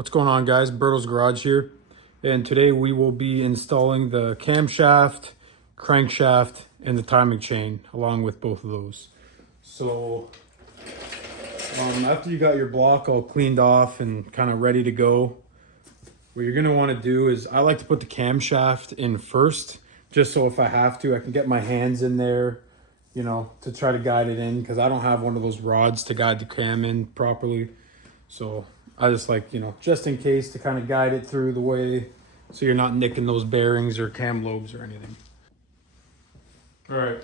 What's going on, guys? Berto's Garage here, and today we will be installing the camshaft, crankshaft, and the timing chain along with both of those. So after you got your block all cleaned off and kind of ready to go, what you're going to want to do is, I like to put the camshaft in first, just so if I have to, I can get my hands in there, you know, to try to guide it in, because I don't have one of those rods to guide the cam in properly. So I just like, you know, just in case, to kind of guide it through the way so you're not nicking those bearings or cam lobes or anything. All right.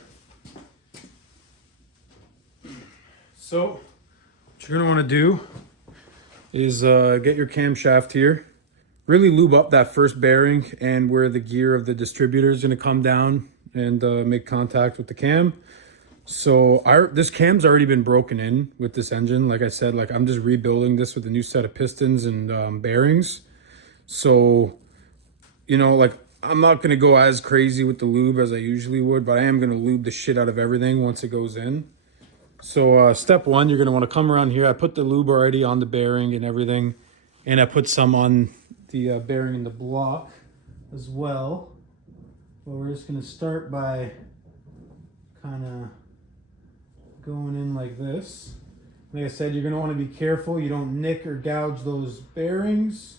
So what you're gonna want to do is get your camshaft here. Really lube up that first bearing and where the gear of the distributor is gonna come down and make contact with the cam. So this cam's already been broken in with this engine. Like I said, like I'm just rebuilding this with a new set of pistons and bearings. So, you know, like I'm not gonna go as crazy with the lube as I usually would, but I am gonna lube the shit out of everything once it goes in. So step one, you're gonna wanna come around here. I put the lube already on the bearing and everything, and I put some on the bearing in the block as well. But we're just gonna start by kind of going in like this. Like I said, you're going to want to be careful you don't nick or gouge those bearings.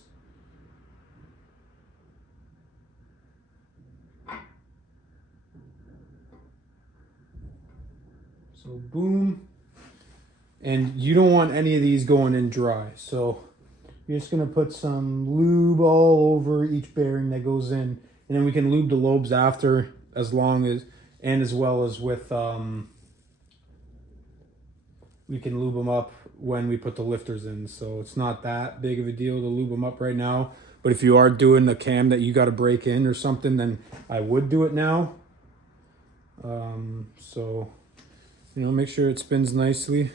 So boom. And you don't want any of these going in dry. So you're just going to put some lube all over each bearing that goes in, and then we can lube the lobes after, as well as with we can lube them up when we put the lifters in. So it's not that big of a deal to lube them up right now. But if you are doing the cam that you got to break in or something, then I would do it now. So, you know, make sure it spins nicely.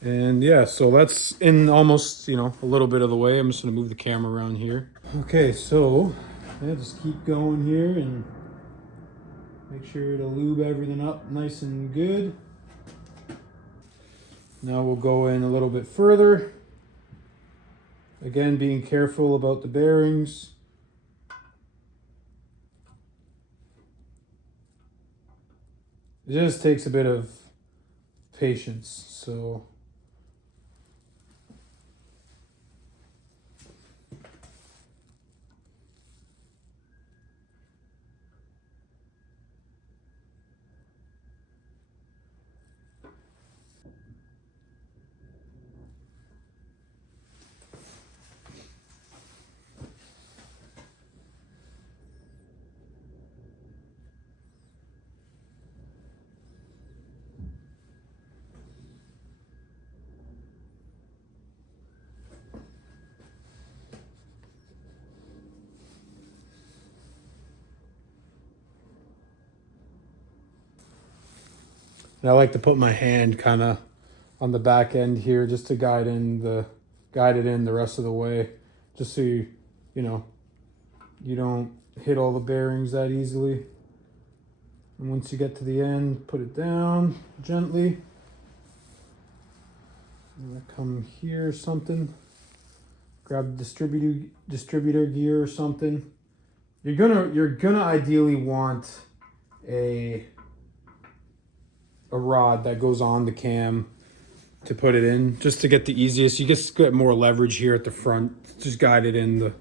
And yeah, so that's in almost, you know, a little bit of the way. I'm just going to move the camera around here. Okay, so yeah, just keep going here and make sure to lube everything up nice and good. Now we'll go in a little bit further. Again, being careful about the bearings. It just takes a bit of patience, so. And I like to put my hand kind of on the back end here just to guide it in the rest of the way, just so you know, you don't hit all the bearings that easily. And once you get to the end, put it down gently. And I come here or something, grab the distributor gear or something. You're gonna ideally want a rod that goes on the cam to put it in, just to get the easiest. You just get more leverage here at the front, just guide it in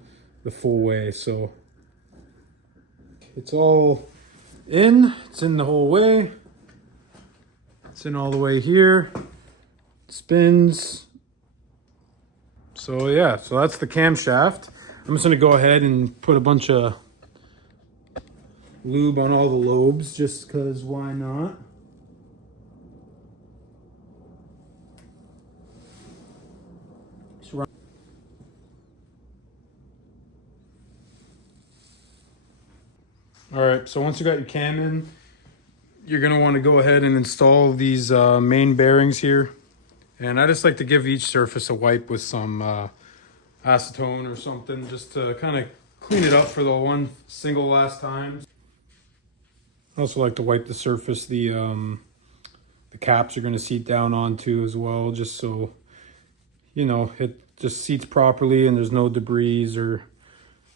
the full way. So it's all in, it's in the whole way, it's in all the way here, it spins. So yeah, so that's the camshaft. I'm just gonna go ahead and put a bunch of lube on all the lobes, just because why not. All right, so once you got your cam in, you're gonna want to go ahead and install these main bearings here. And I just like to give each surface a wipe with some acetone or something, just to kind of clean it up for the one single last time. I also like to wipe the surface the caps are gonna seat down onto as well, just so, you know, it just seats properly and there's no debris or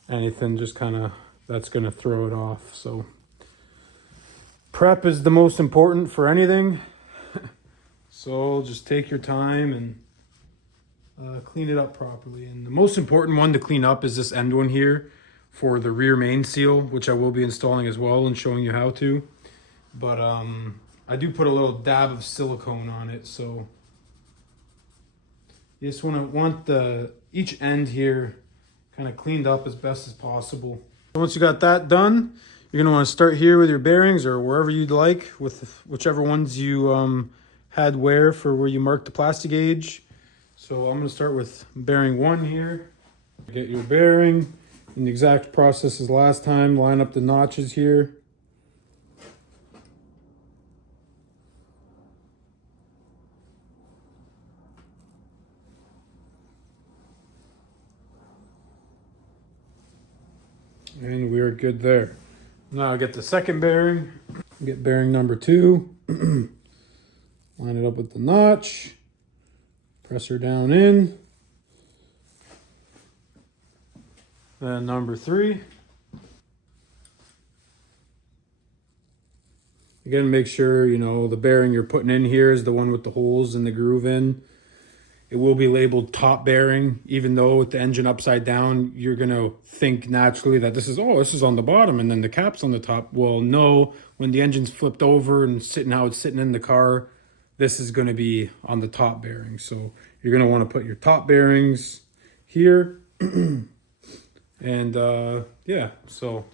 anything, just kind of, that's going to throw it off. So prep is the most important for anything. So just take your time and clean it up properly. And the most important one to clean up is this end one here for the rear main seal, which I will be installing as well and showing you how to. But I do put a little dab of silicone on it, so you just want the each end here kind of cleaned up as best as possible. Once you got that done, you're gonna want to start here with your bearings or wherever you'd like, with whichever ones you had wear for where you marked the plastic gauge. So I'm gonna start with bearing 1 here. Get your bearing in the exact process as last time. Line up the notches here. And we're good there. Now I get the second bearing. Get bearing number 2. Line it up with the notch. Press her down in. Then number 3. Again, make sure, you know, the bearing you're putting in here is the one with the holes in the groove in. It will be labeled top bearing, even though with the engine upside down, you're going to think naturally that this is on the bottom and then the cap's on the top. Well, no, when the engine's flipped over and how it's sitting in the car, this is going to be on the top bearing. So you're going to want to put your top bearings here. And yeah, so.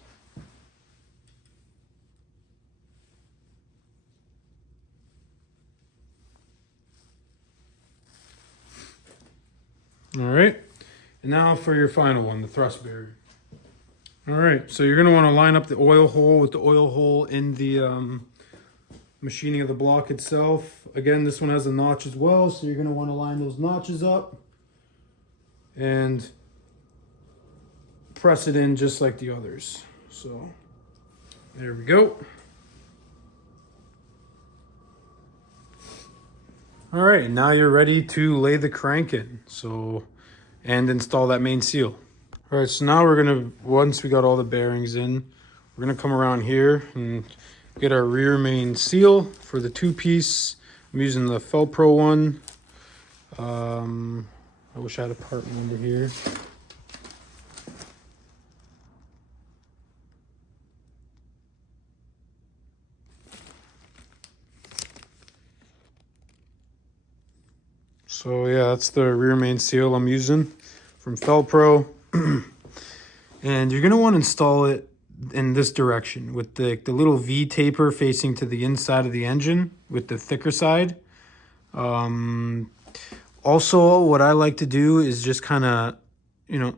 All right, and now for your final one, the thrust bearing. All right, so you're gonna wanna line up the oil hole with the oil hole in the machining of the block itself. Again, this one has a notch as well, so you're gonna wanna line those notches up and press it in just like the others. So there we go. All right, now you're ready to lay the crank in, and install that main seal. All right, so now we're gonna, once we got all the bearings in, we're gonna come around here and get our rear main seal for the 2-piece. I'm using the Felpro one. I wish I had a part number here. So yeah, that's the rear main seal I'm using from Felpro. And you're gonna want to install it in this direction with the little V taper facing to the inside of the engine with the thicker side. Also, what I like to do is just kind of, you know,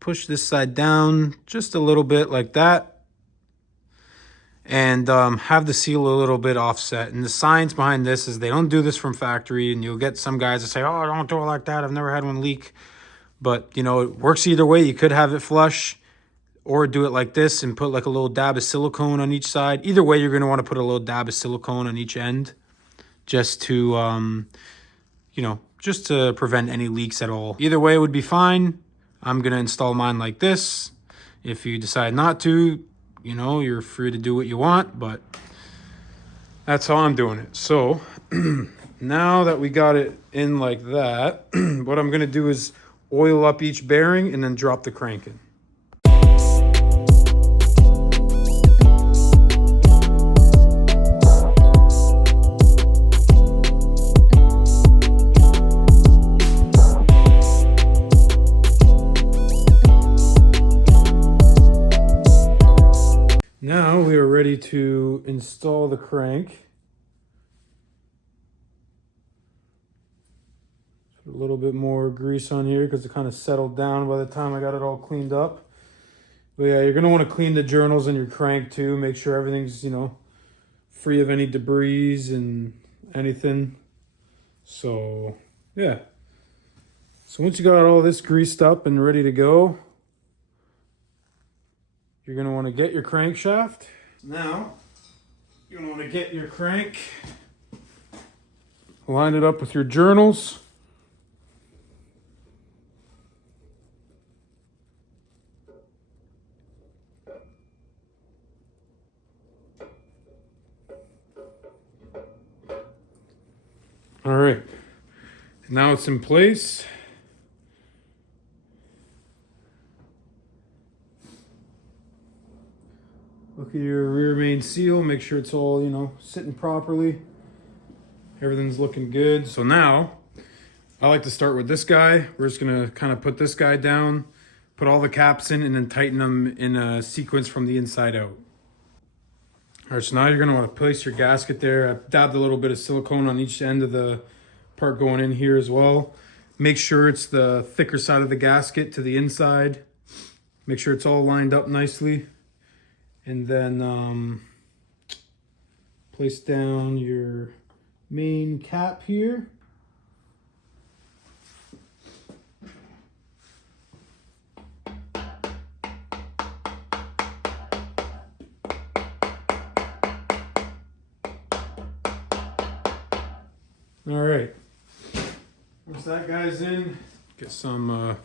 push this side down just a little bit like that. And have the seal a little bit offset. And the science behind this is they don't do this from factory, and you'll get some guys that say, oh, don't do it like that, I've never had one leak. But, you know, it works either way. You could have it flush or do it like this and put like a little dab of silicone on each side. Either way, you're going to want to put a little dab of silicone on each end just to, you know, just to prevent any leaks at all. Either way would be fine. I'm going to install mine like this. If you decide not to, you know, you're free to do what you want, but that's how I'm doing it. So now that we got it in like that, what I'm going to do is oil up each bearing and then drop the crank in. Now we are ready to install the crank. Put a little bit more grease on here because it kind of settled down by the time I got it all cleaned up. But yeah, you're going to want to clean the journals in your crank too. Make sure everything's, you know, free of any debris and anything. So yeah. So once you got all this greased up and ready to go, you're going to want to get your crankshaft. Now, you're going to want to get your crank, line it up with your journals, Now it's in place. Look at your rear main seal, make sure it's all, you know, sitting properly. Everything's looking good. So now, I like to start with this guy. We're just gonna kind of put this guy down, put all the caps in, and then tighten them in a sequence from the inside out. All right, so now you're gonna wanna place your gasket there. I've dabbed a little bit of silicone on each end of the part going in here as well. Make sure it's the thicker side of the gasket to the inside. Make sure it's all lined up nicely. And then place down your main cap here. All right, once that guy's in, get some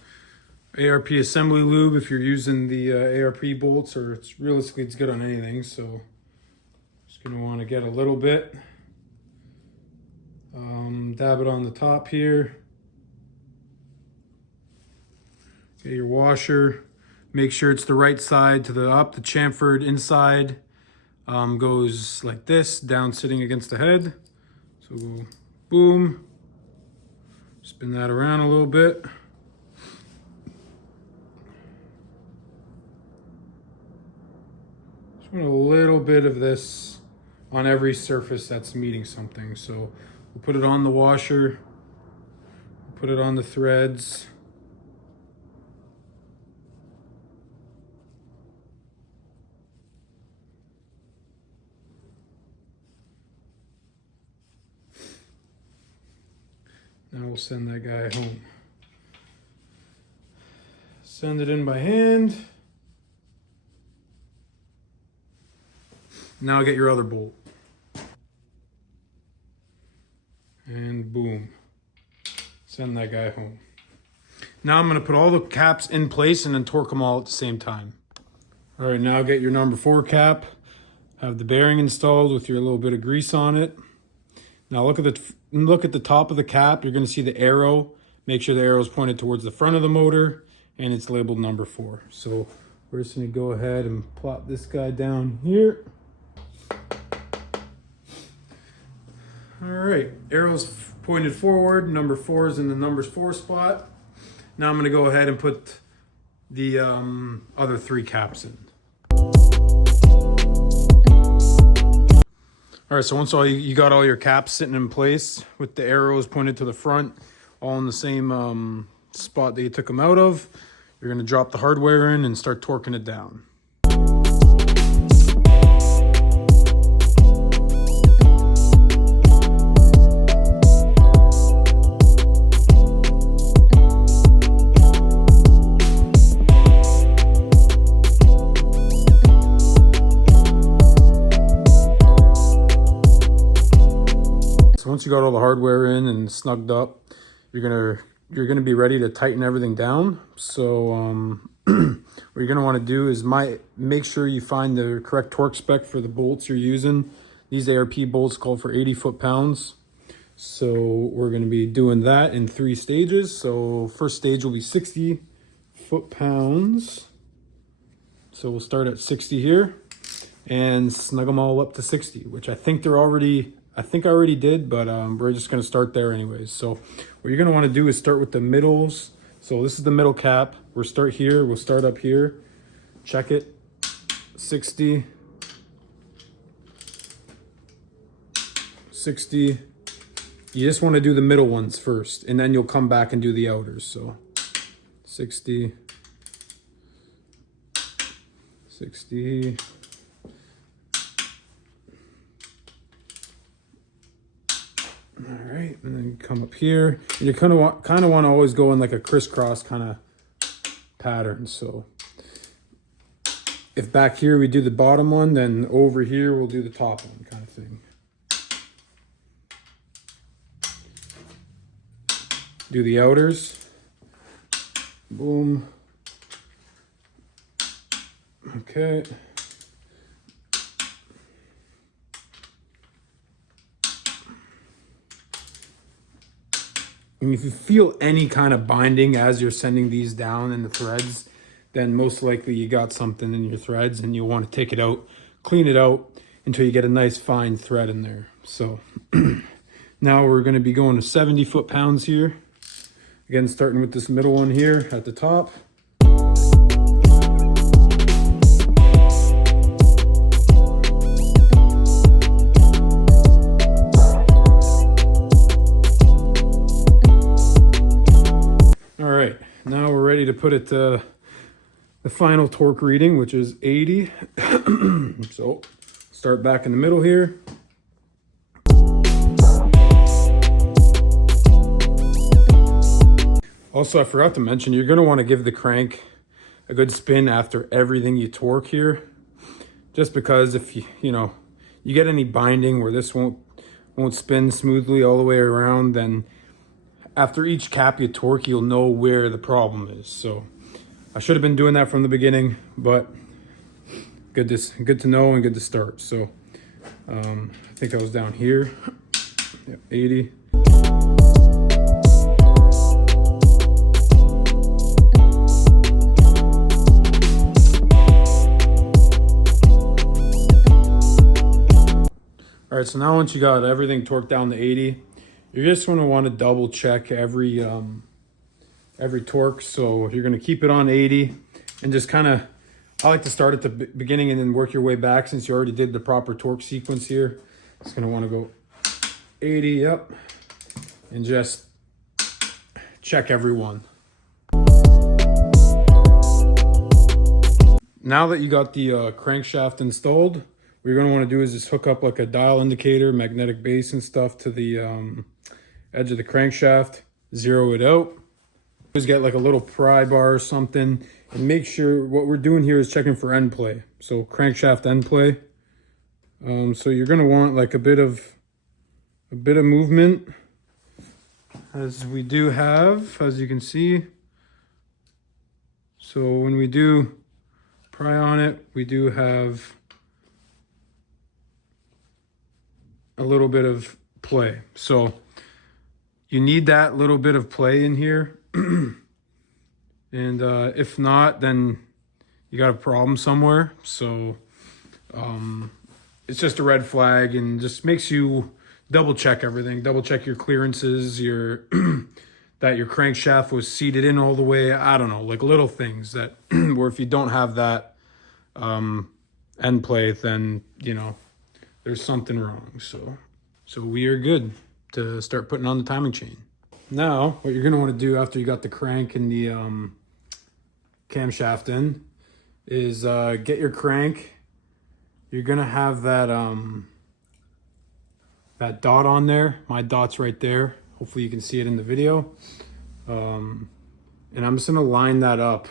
ARP assembly lube if you're using the ARP bolts, or it's realistically it's good on anything. So just gonna want to get a little bit, dab it on the top here. Get your washer, make sure it's the right side to the up. The chamfered inside goes like this, down sitting against the head. So go boom, spin that around a little bit. Just want a little bit of this on every surface that's meeting something. So we'll put it on the washer, put it on the threads. Now we'll send that guy home. Send it in by hand. Now get your other bolt. And boom. Send that guy home. Now I'm gonna put all the caps in place and then torque them all at the same time. All right, now get your number 4 cap. Have the bearing installed with your little bit of grease on it. Now look at the top of the cap. You're going to see the arrow. Make sure the arrow is pointed towards the front of the motor, and it's labeled number 4. So we're just going to go ahead and plop this guy down here. All right, arrow's pointed forward. Number 4 is in the number 4 spot. Now I'm going to go ahead and put the other 3 caps in. All right, so once you got all your caps sitting in place with the arrows pointed to the front, all in the same spot that you took them out of, you're gonna drop the hardware in and start torquing it down. Once you got all the hardware in and snugged up, you're gonna be ready to tighten everything down. So what you're gonna want to do is make sure you find the correct torque spec for the bolts you're using. These ARP bolts call for 80 foot-pounds. So we're gonna be doing that in 3 stages. So first stage will be 60 foot-pounds. So we'll start at 60 here and snug them all up to 60, which I think I already did, but we're just gonna start there anyways. So what you're gonna wanna do is start with the middles. So this is the middle cap. We'll start here, we'll start up here. Check it, 60, 60. You just wanna do the middle ones first, and then you'll come back and do the outers. So 60, 60. All right, and then come up here. And you kind of want to always go in like a crisscross kind of pattern. So if back here we do the bottom one, then over here we'll do the top one kind of thing. Do the outers. Boom. Okay. And if you feel any kind of binding as you're sending these down in the threads, then most likely you got something in your threads and you'll want to take it out, clean it out until you get a nice fine thread in there. So now we're going to be going to 70 foot-pounds here. Again, starting with this middle one here at the top. All right, now we're ready to put it to the final torque reading, which is 80. So start back in the middle here. Also, I forgot to mention, you're going to want to give the crank a good spin after everything you torque here. Just because if you get any binding where this won't spin smoothly all the way around, then after each cap you torque, you'll know where the problem is. So I should have been doing that from the beginning, but good to know and good to start. So I think I was down here. Yeah, 80. All right, so now once you got everything torqued down to 80, you're just going to want to double check every torque. So you're going to keep it on 80 and just kind of, I like to start at the beginning and then work your way back since you already did the proper torque sequence here. Just going to want to go 80 up and just check every one. Now that you got the crankshaft installed, what you're going to want to do is just hook up like a dial indicator, magnetic base and stuff to the edge of the crankshaft, zero it out. Just get like a little pry bar or something and make sure what we're doing here is checking for end play. So crankshaft end play. So you're going to want like a bit of movement, as we do have, as you can see. So when we do pry on it, we do have a little bit of play. So you need that little bit of play in here. And if not, then you got a problem somewhere. So it's just a red flag and just makes you double check everything. Double check your clearances, your that your crankshaft was seated in all the way. I don't know, like little things that where if you don't have that end play, then there's something wrong. So we are good to start putting on the timing chain. Now, what you're going to want to do after you got the crank and the camshaft in is get your crank. You're going to have that that dot on there. My dot's right there. Hopefully you can see it in the video. And I'm just going to line that up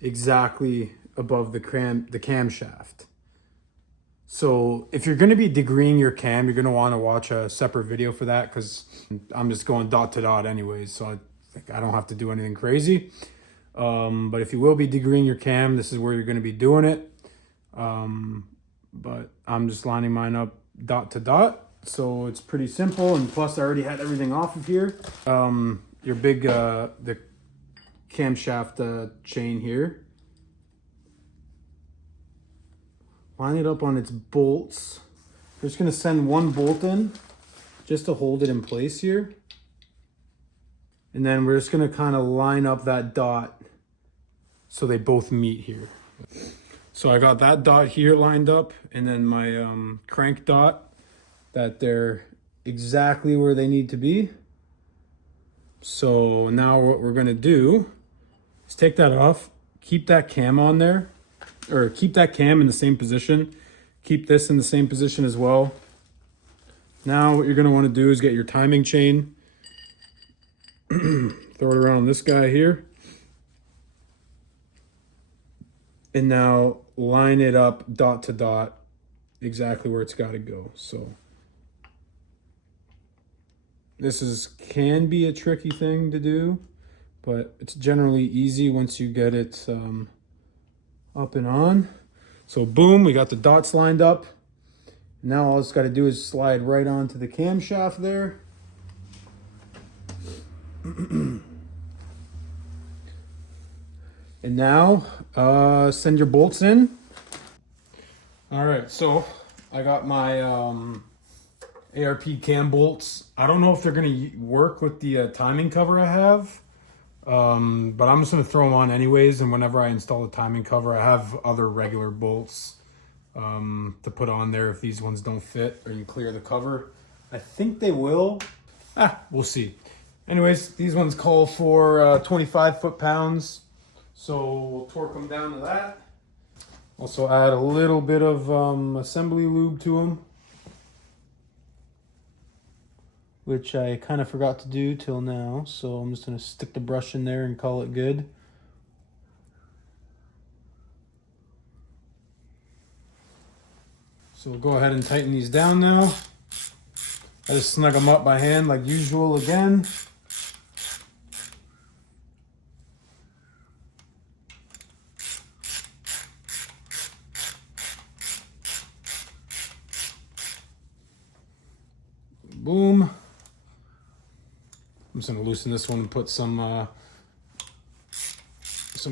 exactly above the camshaft. So if you're going to be degreeing your cam, you're going to want to watch a separate video for that, because I'm just going dot to dot anyways, so I think I don't have to do anything crazy. But if you will be degreeing your cam, this is where you're going to be doing it. But I'm just lining mine up dot to dot, so it's pretty simple. And plus I already had everything off of here. Your big the camshaft chain here. Line it up on its bolts. We're just going to send one bolt in just to hold it in place here. And then we're just going to kind of line up that dot so they both meet here. So I got that dot here lined up, and then my crank dot, that they're exactly where they need to be. So now what we're going to do is take that off, keep that cam on there. Or keep that cam in the same position. Keep this in the same position as well. Now what you're going to want to do is get your timing chain. Throw it around this guy here. And now line it up dot to dot exactly where it's got to go. So this can be a tricky thing to do, but it's generally easy once you get it up and on. So boom, we got the dots lined up. Now all it's got to do is slide right onto the camshaft there. And now, send your bolts in. All right, so I got my ARP cam bolts. I don't know if they're gonna work with the timing cover I have, but I'm just gonna throw them on anyways. And whenever I install the timing cover, I have other regular bolts to put on there if these ones don't fit or you clear the cover. I think they will. We'll see. Anyways, these ones call for 25 foot-pounds. So we'll torque them down to that. Also add a little bit of assembly lube to them, which I kind of forgot to do till now. So I'm just going to stick the brush in there and call it good. So we'll go ahead and tighten these down now. I just snug them up by hand like usual again. Boom. I'm just gonna loosen this one and put some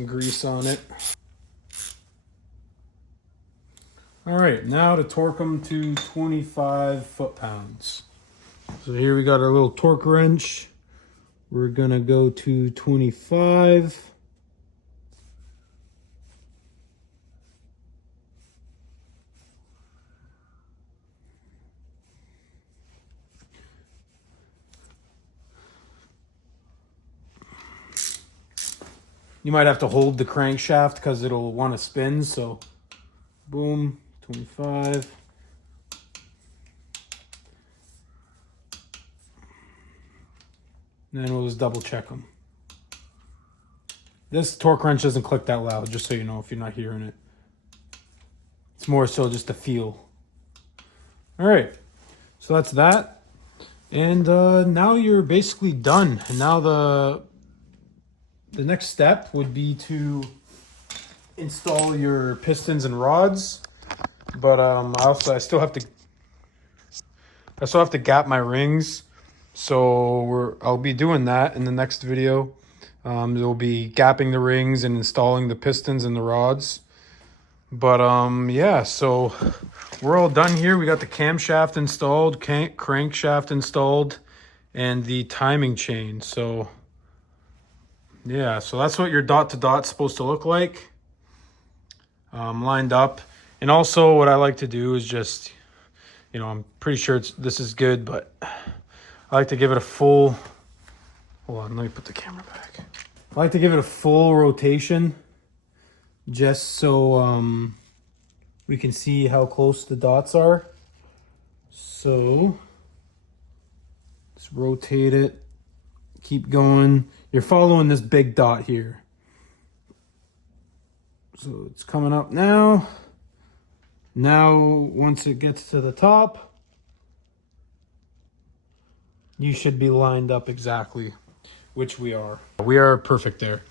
grease on it. All right, now to torque them to 25 foot-pounds. So here we got our little torque wrench. We're gonna go to 25. You might have to hold the crankshaft because it'll want to spin. So boom, 25. And then we'll just double check them. This torque wrench doesn't click that loud, just so you know if you're not hearing it. It's more so just a feel. All right, so that's that. And now you're basically done. And now the next step would be to install your pistons and rods. But I still have to gap my rings. So I'll be doing that in the next video. There'll be gapping the rings and installing the pistons and the rods. But yeah, so we're all done here. We got the camshaft installed, crankshaft installed, and the timing chain. So yeah, so that's what your dot to dot's supposed to look like, lined up. And also what I like to do is just, I'm pretty sure this is good, but I like to give it a full, hold on, let me put the camera back. I like to give it a full rotation just so we can see how close the dots are. So let's rotate it, keep going. You're following this big dot here. So it's coming up now. Now, once it gets to the top, you should be lined up exactly, which we are. We are perfect there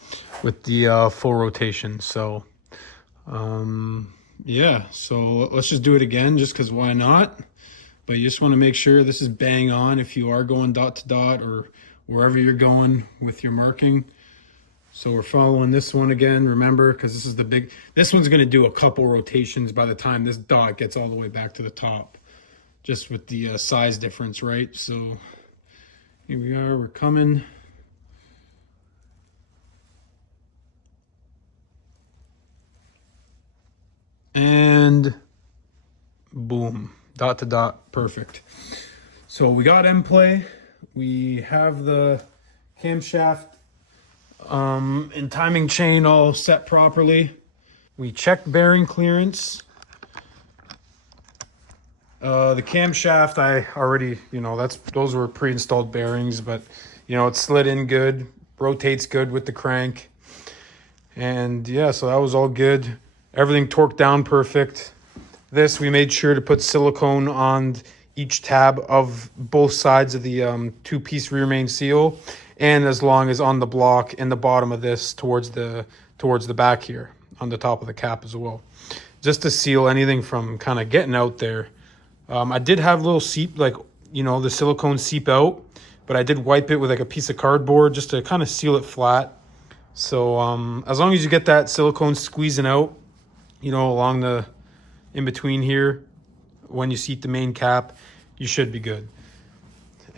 with the full rotation. So, yeah, so let's just do it again just because why not? But you just want to make sure this is bang on if you are going dot to dot or wherever you're going with your marking. So we're following this one again, remember, because this one's going to do a couple rotations by the time this dot gets all the way back to the top, just with the size difference, right? So here we are, we're coming. And boom, dot to dot, perfect. So we got end play, we have the camshaft and timing chain all set properly. We checked bearing clearance. The camshaft, I already, those were pre-installed bearings, but it slid in good, rotates good with the crank. And yeah, so that was all good. Everything torqued down perfect. This, we made sure to put silicone on each tab of both sides of the two-piece rear main seal, and as long as on the block and the bottom of this towards the back here on the top of the cap as well, just to seal anything from kind of getting out there. I did have little seep, the silicone seep out, but I did wipe it with like a piece of cardboard just to kind of seal it flat. So as long as you get that silicone squeezing out, you know, along the in between here, when you seat the main cap, you should be good.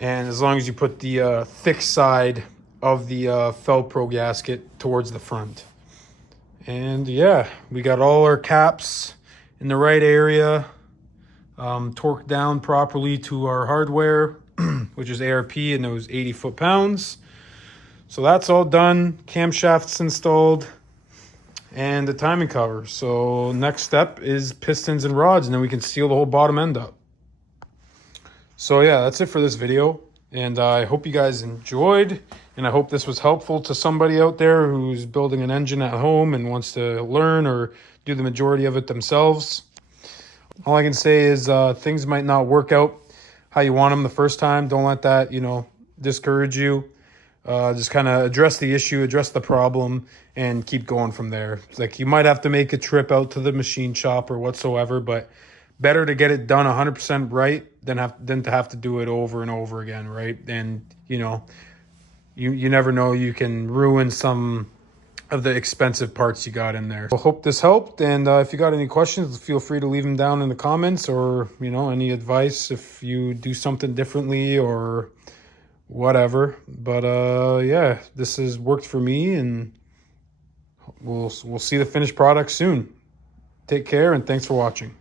And as long as you put the thick side of the Felpro gasket towards the front. And yeah, we got all our caps in the right area, torqued down properly to our hardware, which is ARP and those 80 foot-pounds. So that's all done. Camshafts installed and the timing cover. So next step is pistons and rods, and then we can seal the whole bottom end up. So yeah, that's it for this video. And I hope you guys enjoyed, and I hope this was helpful to somebody out there who's building an engine at home and wants to learn or do the majority of it themselves. All I can say is things might not work out how you want them the first time. Don't let that, you know, discourage you. Just kind of address the issue, address the problem, and keep going from there. It's like you might have to make a trip out to the machine shop or whatsoever, but better to get it done 100% right than to have to do it over and over again, right? And, you know, you never know, you can ruin some of the expensive parts you got in there. I hope this helped, and if you got any questions, feel free to leave them down in the comments, or, you know, any advice if you do something differently or whatever. But yeah, this has worked for me, and we'll see the finished product soon. Take care, and thanks for watching.